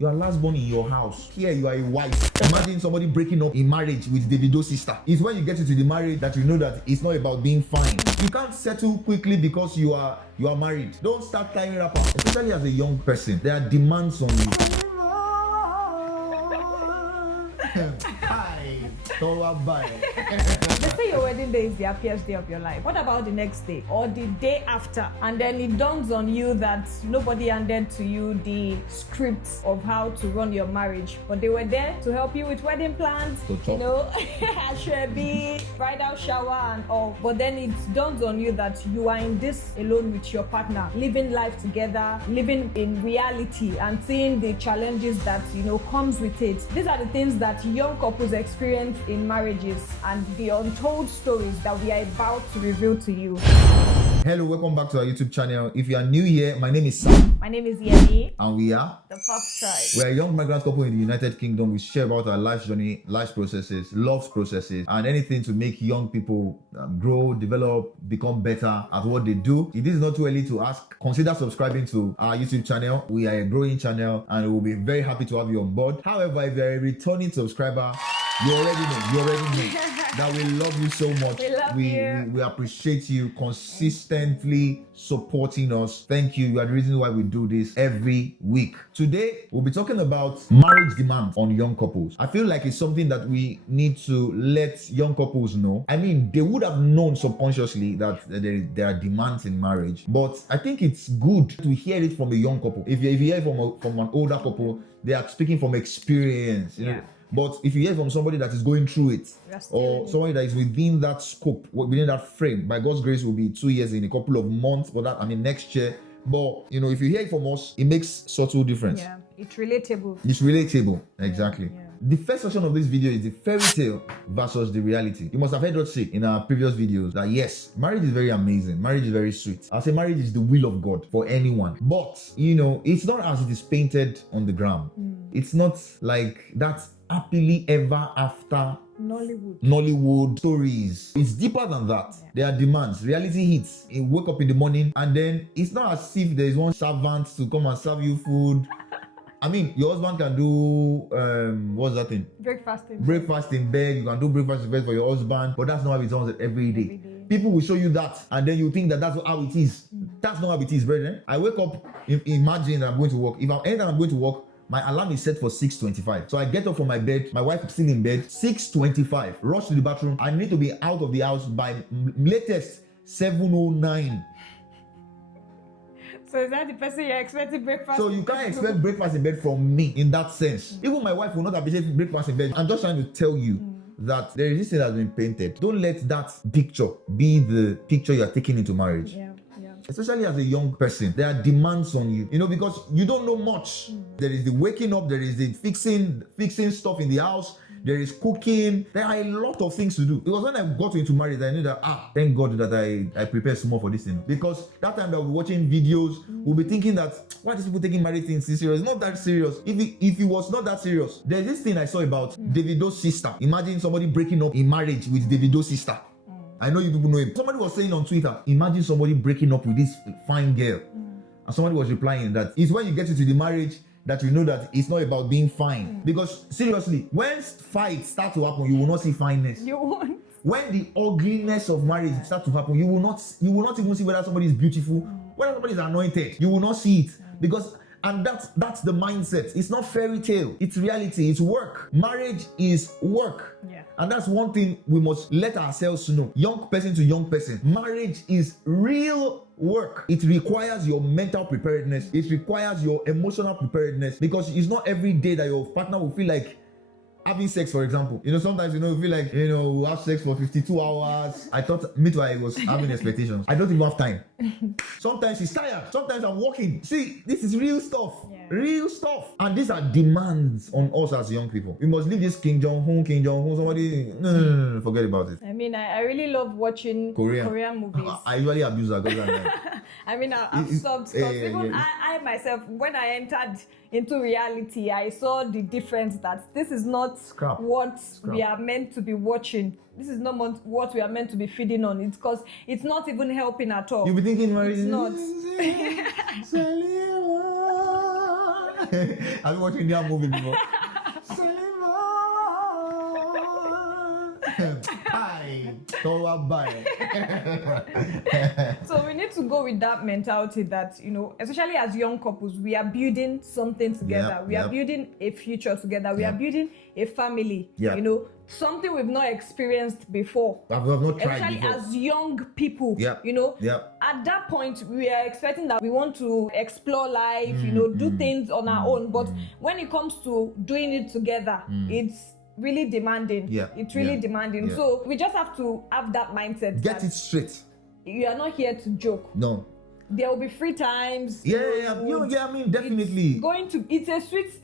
You are last born in your house. Here you are a wife. Imagine somebody breaking up in marriage with Davido's sister. It's when you get into the marriage that you know that it's not about being fine. You can't settle quickly because you are married. Don't start tying wrapper. Especially as a young person, there are demands on you. Hi. They say your wedding day is the happiest day of your life. What about the next day or the day after? And then it dawns on you that nobody handed to you the scripts of how to run your marriage, but they were there to help you with wedding plans, ashwebi, bridal shower and all. But then it dawns on you that you are in this alone with your partner, living life together, living in reality and seeing the challenges that comes with it. These are the things that young couples experience in marriages and the untold stories that we are about to reveal to you. Hello, welcome back to our YouTube channel. If you are new here, my name is Sam. My name is Yemi. And we are the First Tribe. We are a young migrant couple in the United Kingdom. We share about our life journey, life processes, love processes, and anything to make young people grow, develop, become better at what they do. It is not too early to ask. Consider subscribing to our YouTube channel. We are a growing channel and we'll be very happy to have you on board. However, if you're a returning subscriber, you already know that we love you so much. We appreciate you consistently supporting us. Thank you. You are the reason why we do this every week. Today, we'll be talking about marriage demands on young couples. I feel like it's something that we need to let young couples know. I mean, they would have known subconsciously that there are demands in marriage, but I think it's good to hear it from a young couple. If you hear it from an older couple, they are speaking from experience. You know. But if you hear from somebody that is going through it, or somebody that is within that scope, within that frame, by God's grace will be 2 years in a couple of months, but next year. But if you hear it from us, it makes subtle difference. Yeah, it's relatable. It's relatable, exactly. Yeah. The first section of this video is the fairy tale versus the reality. You must have heard us say in our previous videos that yes, marriage is very amazing. Marriage is very sweet. I'll say marriage is the will of God for anyone. But, it's not as it is painted on the ground. It's not like that happily ever after Nollywood stories. It's deeper than that. Yeah. There are demands. Reality hits. You wake up in the morning and then it's not as if there is one servant to come and serve you food. I mean, your husband can do what's that thing? Breakfast in bed. You can do breakfast in bed for your husband, but that's not how it sounds every day. People will show you that, and then you think that that's how it is. That's not how it is, brethren. I wake up, imagine that I'm going to work. Anytime I'm going to work, my alarm is set for 6:25. So I get up from my bed, my wife is still in bed, 6:25, rush to the bathroom. I need to be out of the house by latest 7:09. So is that the person you're expecting breakfast? So you can't expect breakfast in bed from me in that sense. Even my wife will not appreciate breakfast in bed. I'm just trying to tell you that there is this thing that's been painted. Don't let that picture be the picture you're taking into marriage. Yeah. Especially as a young person, there are demands on you, because you don't know much. There is the waking up, there is the fixing stuff in the house, there is cooking. There are a lot of things to do. Because when I got into marriage, I knew that, thank God that I prepared small for this thing. Because that time that we'll be watching videos, we'll be thinking that, why are these people taking marriage things serious? It's not that serious. If it was not that serious, there's this thing I saw about Davido's sister. Imagine somebody breaking up in marriage with Davido's sister. I know you people know him. Somebody was saying on Twitter, imagine somebody breaking up with this fine girl. And somebody was replying that it's when you get into the marriage that you know that it's not about being fine. Because seriously, when fights start to happen, you will not see fineness. You won't. When the ugliness of marriage starts to happen, you will not even see whether somebody is beautiful, whether somebody is anointed. You will not see it. And that's the mindset. It's not fairy tale. It's reality. It's work. Marriage is work. Yeah. And that's one thing we must let ourselves know. Young person to young person. Marriage is real work. It requires your mental preparedness. It requires your emotional preparedness. Because it's not every day that your partner will feel like having sex, for example. Sometimes you feel like we'll have sex for 52 hours. I thought I was having expectations. I don't even have time. Sometimes he's tired. Sometimes I'm working. See, this is real stuff. Yeah. Real stuff. And these are demands on us as young people. We must leave this Kim Jong-un, somebody. No, forget about it. I mean, I really love watching Korean movies. I usually abuse that. I mean, I've stopped. Even I myself, when I entered into reality, I saw the difference that this is not what we are meant to be watching. This is not what we are meant to be feeding on. It's because it's not even helping at all. You'll be thinking, it's not. Have you watched Indian movie before? Hi, bye. So we need to go with that mentality that, especially as young couples, we are building something together. We are building a future together. We are building a family. Something we've not experienced before. I've not tried especially before. as young people. At that point, we are expecting that we want to explore life, do things on our own. But when it comes to doing it together, it's really demanding. It's really demanding. So we just have to have that mindset. Get it straight. You are not here to joke. No. There will be free times. I mean, definitely. It's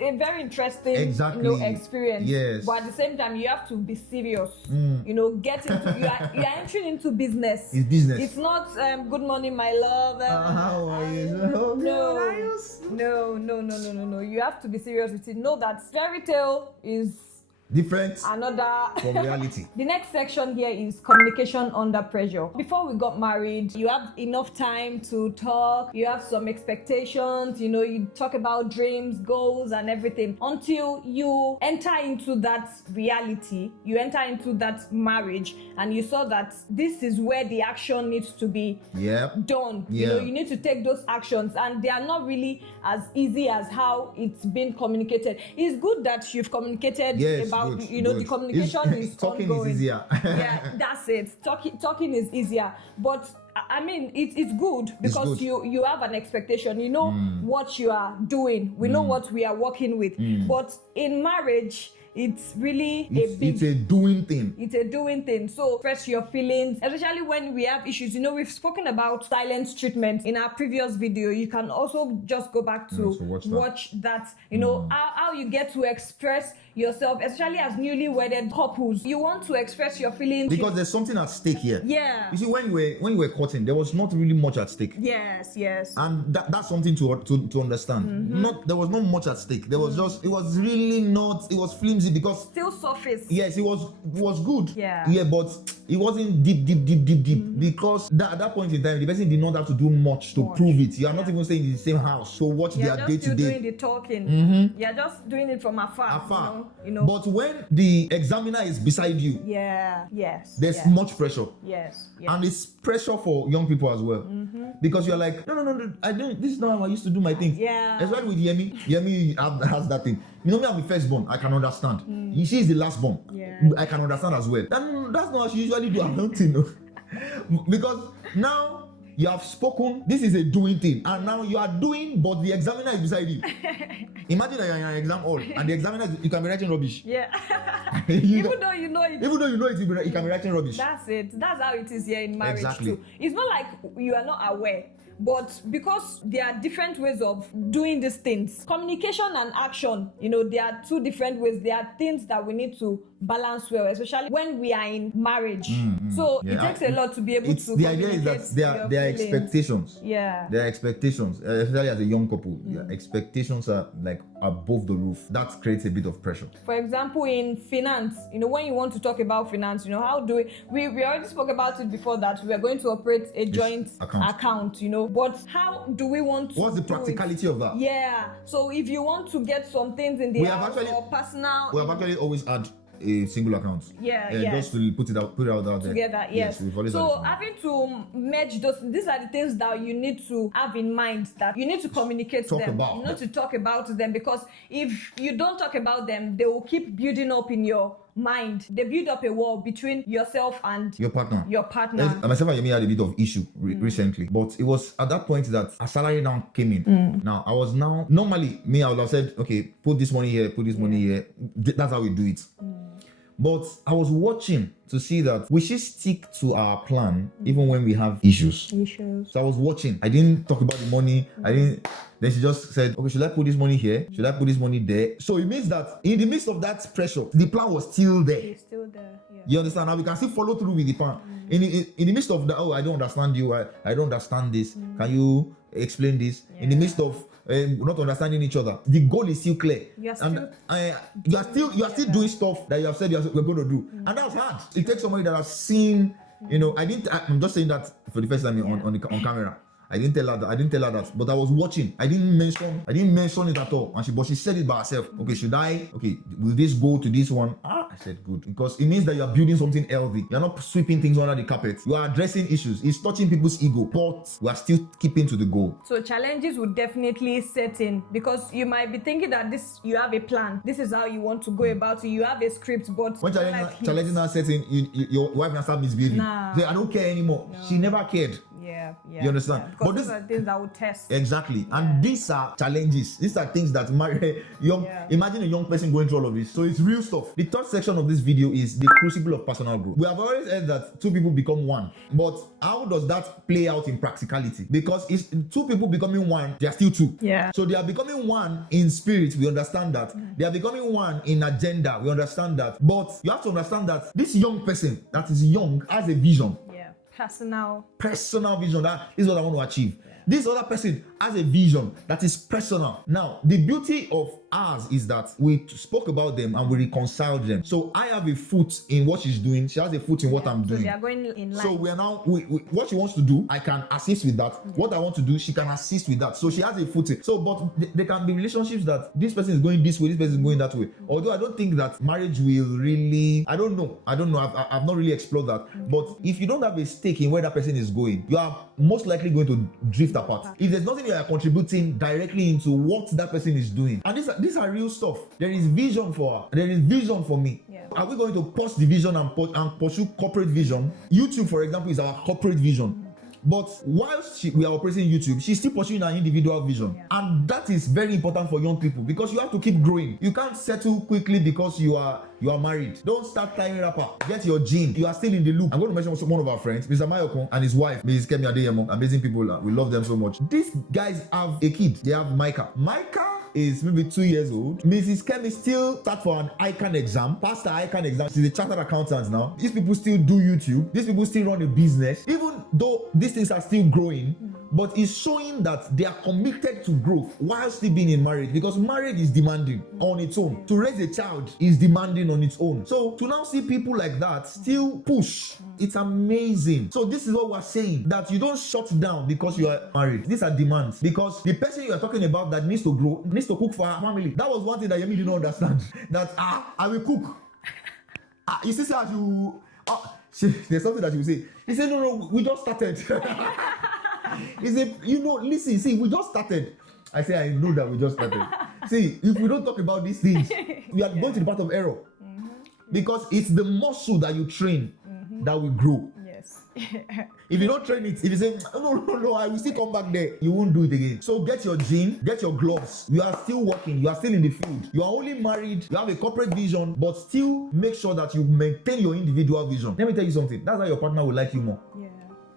a very interesting experience. Yes. But at the same time, you have to be serious. Get into you are entering into business. It's business. It's not good morning, my love. How are you? No. You have to be serious with it. Know that fairy tale is different another from reality. The next section here is communication under pressure. Before we got married, you have enough time to talk, you have some expectations, you talk about dreams, goals, and everything until you enter into that reality, you enter into that marriage, and you saw that this is where the action needs to be done. You need to take those actions, and they are not really as easy as how it's been communicated. It's good that you've communicated about the communication is talking ongoing. is easier. That's it. Talking is easier, but I mean it's good because you have an expectation. You know what you are doing. We know what we are working with. But in marriage, it's really it's a doing thing. It's a doing thing. So express your feelings, especially when we have issues. We've spoken about silence treatment in our previous video. You can also just go back to watch that. How you get to express yourself, especially as newly wedded couples. You want to express your feelings because there's something at stake here. You see, when you were courting, there was not really much at stake. Yes. And that's something to understand. There was not much at stake. There was it was really not. It was flimsy because still surface. Yes, it was good. But it wasn't deep because at that point in time, the person did not have to do much to prove it. You are not even staying in the same house to watch their day to day. You're just doing the talking. You're just doing it from afar. But when the examiner is beside you, there's much pressure. And it's pressure for young people as well, because you're like, no, I don't. This is not how I used to do my things. Especially with Yemi. Yemi has that thing. Me, I'm the firstborn. I can understand. She is the lastborn. I can understand as well. And that's not how she usually do her own thing, because now you have spoken. This is a doing thing, and now you are doing, but the examiner is beside you. Imagine that you're in an exam hall, and the examiner you can be writing rubbish. Even though you know it, you can be writing rubbish. That's it. That's how it is here in marriage too. It's not like you are not aware. But because there are different ways of doing these things, communication and action, there are two different ways. There are things that we need to balance well, especially when we are in marriage. So it takes a lot to be able to. The idea is that there are expectations. There are expectations, especially as a young couple. Expectations are like above the roof. That creates a bit of pressure. For example, in finance, when you want to talk about finance, how do we already spoke about it before that we are going to operate a joint account, but how do we want to? What's the practicality of that? So if you want to get some things in the house or personal, we have actually always had a single account. Just to put it out there together. So having to merge these are the things that you need to have in mind, that you need to communicate to them. You need to talk about them, because if you don't talk about them, they will keep building up in your mind. They build up a wall between yourself and your partner. Myself and Yemi had a bit of issue recently, but it was at that point that a salary now came in. Now I was normally I would have said, okay, put this money here, put this money here. That's how we do it. But I was watching to see that we should stick to our plan even when we have issues. So I was watching. I didn't talk about the money. Then she just said, okay, should I put this money here? Should I put this money there? So it means that in the midst of that pressure, the plan was still there. It's still there. You understand? Now we can still follow through with the plan. In the midst of the, I don't understand you. I don't understand this. Can you explain this? In the midst of not understanding each other, the goal is still clear. You are still doing stuff that you have said we're going to do, and that's hard. It takes somebody that has seen. I'm just saying that for the first time on camera. I didn't tell her that. But I was watching. I didn't mention it at all. But she said it by herself. Okay, should I? Okay, will this go to this one? I said good, because it means that you are building something healthy. You're not sweeping things under the carpet. You are addressing issues. It's touching people's ego, but we are still keeping to the goal. So challenges would definitely set in, because you might be thinking that you have a plan. This is how you want to go about it. You have a script, but when challenges are setting, your wife now start misbehaving. Nah. Say, I don't care anymore. No. She never cared. Yeah. You understand? Yeah. But these are things that will test. Exactly. Yeah. And these are challenges. These are things that imagine a young person going through all of this. So it's real stuff. The third section of this video is the crucible of personal growth. We have already said that two people become one. But how does that play out in practicality? Because it's two people becoming one, they are still two. Yeah. So they are becoming one in spirit. We understand that. They are becoming one in agenda. We understand that. But you have to understand that this young person that is young has a vision. Personal vision. That is what I want to achieve. Yeah. This other person has a vision that is personal. Now, the beauty of ours is that we spoke about them and we reconciled them. So I have a foot in what she's doing. She has a foot in what I'm doing. So they are going in line. So we are now, what she wants to do, I can assist with that. Yeah. What I want to do, she can assist with that. So she has a foot in. So, but there can be relationships that this person is going this way, this person is going that way. Although I don't think that marriage will really, I don't know. I've not really explored that. Mm-hmm. But if you don't have a stake in where that person is going, you are most likely going to drift apart. If there's nothing you are contributing directly into what that person is doing, and these are real stuff. There is vision for her. There is vision for me. Yeah. Are we going to pause the vision and pursue corporate vision? YouTube, for example, is our corporate vision. But whilst we are operating YouTube, she's still pursuing her individual vision. Yeah. And that is very important for young people, because you have to keep growing. You can't settle quickly because you are married. Don't start tying rapper. Get your gene. You are still in the loop. I'm going to mention one of our friends, Mr. Mayoko, and his wife, Mrs. Kemi Adeyemo. Amazing people. We love them so much. These guys have a kid. They have Micah. Micah is maybe 2 years old. Mrs. Kemi still start for an ICANN exam, passed her ICANN exam. She's a chartered accountant now. These people still do YouTube. These people still run a business. Even though these things are still growing, but it's showing that they are committed to growth while still being in marriage, because marriage is demanding on its own. To raise a child is demanding on its own. So to now see people like that still push, it's amazing. So this is what we're saying, that you don't shut down because you are married. These are demands, because the person you are talking about that needs to grow needs to cook for her family. That was one thing that Yemi didn't understand. That I will cook. You see how you there's something that you say. He said, no, we just started. He said, listen, see, we just started. I say, I know that we just started. See, if we don't talk about these things, we are going to the path of error. Mm-hmm. Because it's the muscle that you train that will grow. Yes. If you don't train it, if you say, no, I will still come back there, you won't do it again. So get your gene, get your gloves. You are still working, you are still in the field. You are only married, you have a corporate vision, but still make sure that you maintain your individual vision. Let me tell you something, that's how your partner will like you more. Yeah.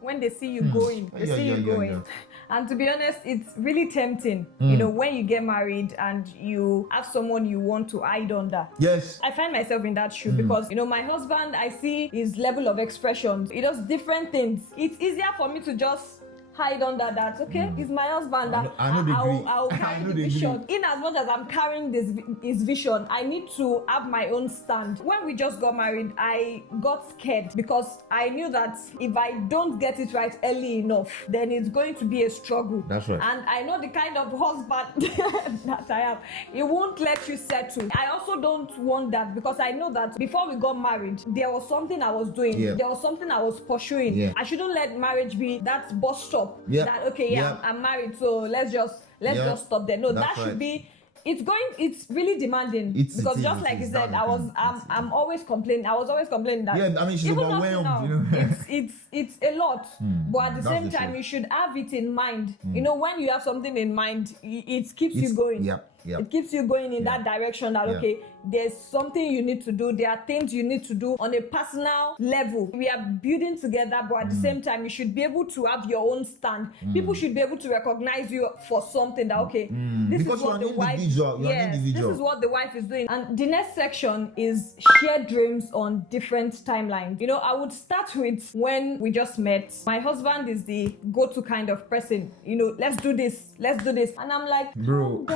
When they see you going, going. And to be honest, it's really tempting, when you get married and you have someone you want to hide under. Yes. I find myself in that shoe because, my husband, I see his level of expressions. He does different things. It's easier for me to just hide under that. Okay, he's my husband. I'll carry the vision. In as much as I'm carrying his vision, I need to have my own stand. When we just got married, I got scared because I knew that if I don't get it right early enough, then it's going to be a struggle. That's right. And I know the kind of husband that I am. He won't let you settle. I also don't want that, because I know that before we got married, there was something I was doing. Yeah. There was something I was pursuing. Yeah. I shouldn't let marriage be that bus stop. Yeah. That I'm married, so let's just stop there. No, that should be. It's really demanding, because just like you said, I'm always complaining. I was always complaining that. Yeah, I mean, she's overwhelmed. Now, it's a lot, but at the same time, you should have it in mind. When you have something in mind, it keeps you going. Yeah. Yep. It keeps you going in that direction that, okay, there's something you need to do. There are things you need to do on a personal level. We are building together, but at the same time, you should be able to have your own stand. People should be able to recognize you for something that, okay, this because is what the wife this is what the wife is doing. And the next section is shared dreams on different timelines. I would start with when we just met. My husband is the go-to kind of person. Let's do this. And I'm like, bro,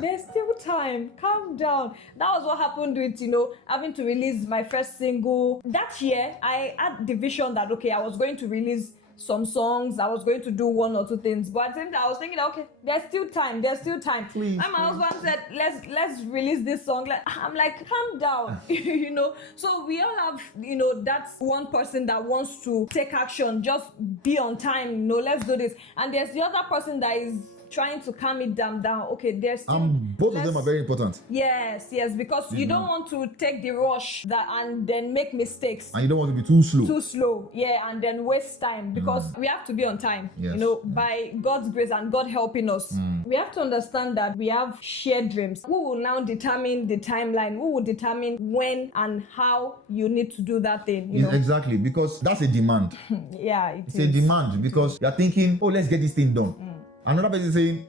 there's still time. Calm down. That was what happened with, having to release my first single. That year, I had the vision that, okay, I was going to release some songs. I was going to do one or two things. But at the same time, I was thinking, okay, there's still time. Please, And my husband said, let's release this song. I'm like, calm down, So we all have, that's one person that wants to take action, just be on time, let's do this. And there's the other person that is trying to calm it down. Okay, there's still, both of them are very important. Yes, because you don't want to take the rush and then make mistakes. And you don't want to be too slow. And then waste time, because we have to be on time. Yes. By God's grace and God helping us. We have to understand that we have shared dreams. Who will now determine the timeline? Who will determine when and how you need to do that thing? Exactly, because that's a demand. Yeah, it's a demand, because you're thinking, oh, let's get this thing done. Another person is saying,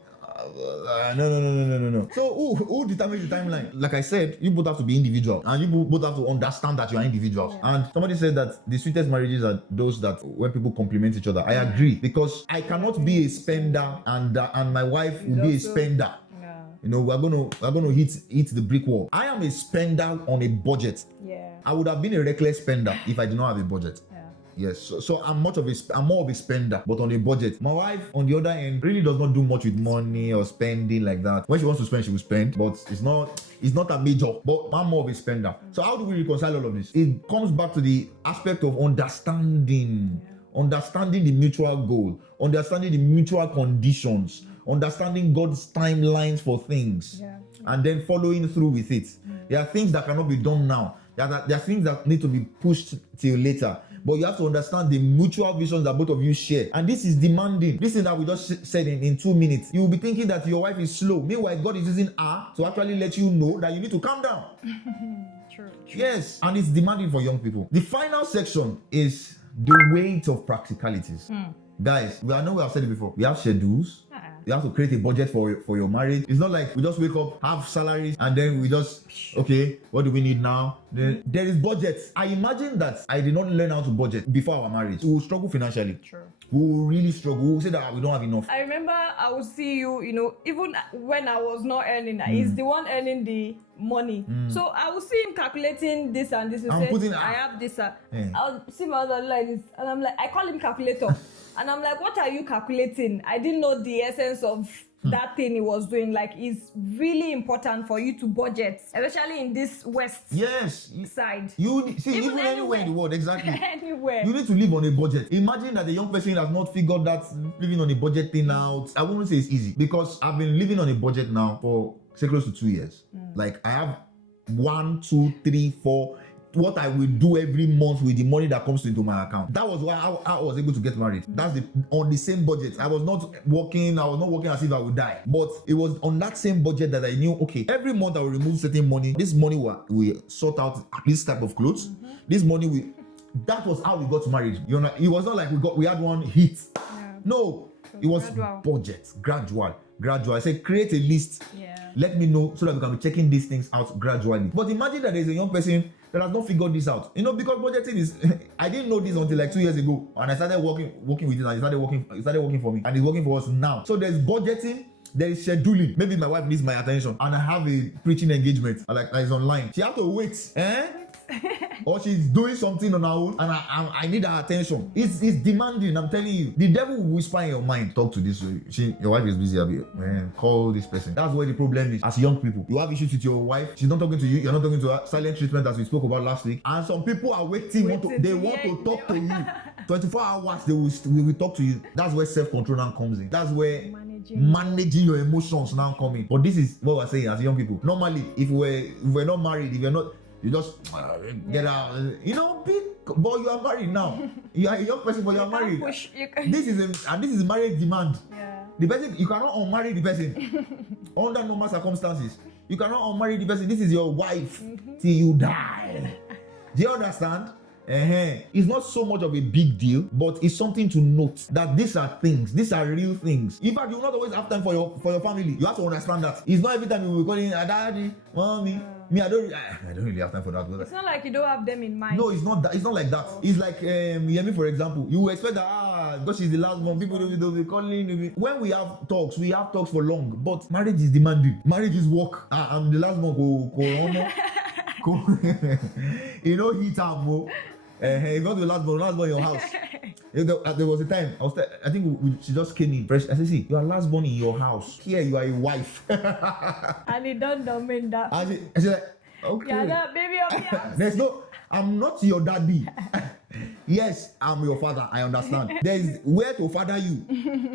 no. So who determines the timeline? Like I said, you both have to be individual, and you both have to understand that you are individuals. Yeah. And somebody said that the sweetest marriages are those that when people complement each other. I agree, because I cannot be a spender and my wife will be a spender. We're gonna hit the brick wall. I am a spender on a budget. Yeah. I would have been a reckless spender if I did not have a budget. Yes, so I'm more of a spender, but on a budget. My wife, on the other end, really does not do much with money or spending like that. When she wants to spend, she will spend, but it's not a major. But I'm more of a spender. So how do we reconcile all of this? It comes back to the aspect of understanding the mutual goal, understanding the mutual conditions, understanding God's timelines for things, and then following through with it. There are things that cannot be done now. There are things that need to be pushed till later. But you have to understand the mutual visions that both of you share. And this is demanding. This thing that we just said in 2 minutes. You will be thinking that your wife is slow. Meanwhile, God is using her to actually let you know that you need to calm down. True. Yes. And it's demanding for young people. The final section is the weight of practicalities. Guys, I know we have said it before. We have schedules. You have to create a budget for your marriage. It's not like we just wake up, have salaries, and then we just, okay, what do we need now? Then there is budget. I imagine that I did not learn how to budget before our marriage. We will struggle financially. True. We will really struggle. We will say that we don't have enough. I remember I would see you, even when I was not earning, he's the one earning the money. So I would see him calculating this and this. I have this. I'll see my other like this, and I'm like, I call him calculator. And I'm like, what are you calculating? I didn't know the essence of that thing he was doing. Like, it's really important for you to budget, especially in this West side. You see, even anywhere in the world, exactly. Anywhere. You need to live on a budget. Imagine that a young person has not figured that living on a budget thing out. I wouldn't say it's easy, because I've been living on a budget now for say close to 2 years. Like, I have 1, 2, 3, 4. What I will do every month with the money that comes into my account. That was why I was able to get married. That's on the same budget. I was not working as if I would die. But it was on that same budget that I knew, okay, every month I will remove certain money. This money we sort out this type of clothes. This money that was how we got married. It was not like we had one hit. No, it was budget, gradual. I said, create a list. Let me know so that we can be checking these things out gradually. But imagine that there's a young person that has not figured this out. Because budgeting is, I didn't know this until like 2 years ago, and I started working with it, and it started working for me, and it's working for us now. So there's budgeting, there is scheduling. Maybe my wife needs my attention, and I have a preaching engagement, like it's online. She has to wait, or she's doing something on her own, and I need her attention. It's demanding. I'm telling you, the devil will whisper in your mind, talk to this. Your wife is busy. Man, call this person. That's where the problem is. As young people, you have issues with your wife. She's not talking to you. You're not talking to her. Silent treatment, as we spoke about last week. And some people are waiting. They want to talk to you. 24 hours they will talk to you. That's where self-control now comes in. That's where managing your emotions now come in. But this is what we're saying as young people. Normally, if we're not married, if you're not, you just get out. But you are married now. You are a young person, but you are married. This is marriage demand. The person, you cannot unmarry the person under normal circumstances. You cannot unmarry the person. This is your wife till you die. Do you understand? It's not so much of a big deal, but it's something to note that these are real things. In fact, you will not always have time for your family. You have to understand that. It's not every time you will call in, daddy, mommy. Me, I don't really have time for that. It's not like you don't have them in mind. No, it's not that. It's not like that. It's like Yemi, for example. You expect that because she's the last one, people don't be calling. When we have talks for long. But marriage is demanding. Marriage is work. I'm the last one. Go. Heat up, mo. It's not the last one in your house. There was a time I think she just came in fresh. I said, see, you are last born in your house. Here you are a wife. And it don't mean that. I said like, okay. Yeah, that baby of the house. There's no, I'm not your daddy. Yes, I'm your father. I understand. There is where to father you.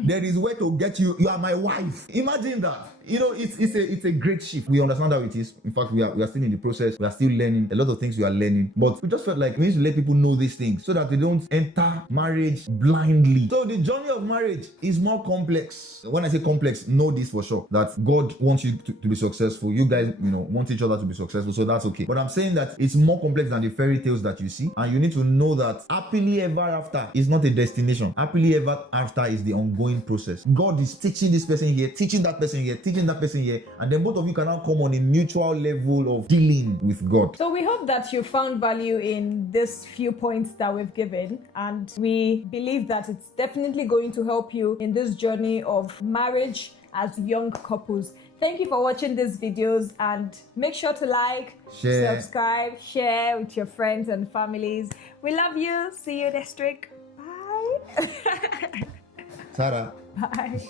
There is where to get you. You are my wife. Imagine that. It's a great shift. We understand how it is. In fact, we are still in the process. We are still learning a lot of things. We are learning, but we just felt like we need to let people know these things so that they don't enter marriage blindly. So the journey of marriage is more complex. When I say complex, know this for sure, that God wants you to be successful. You guys, want each other to be successful, so that's okay. But I'm saying that it's more complex than the fairy tales that you see, and you need to know that happily ever after is not a destination. Happily ever after is the ongoing process. God is teaching this person here, teaching that person here, teaching that person here, and then both of you can now come on a mutual level of dealing with God. So we hope that you found value in these few points that we've given, and we believe that it's definitely going to help you in this journey of marriage as young couples. Thank you for watching these videos, and make sure to like, share, subscribe, share with your friends and families. We love you. See you next week. Bye. Sarah. Bye.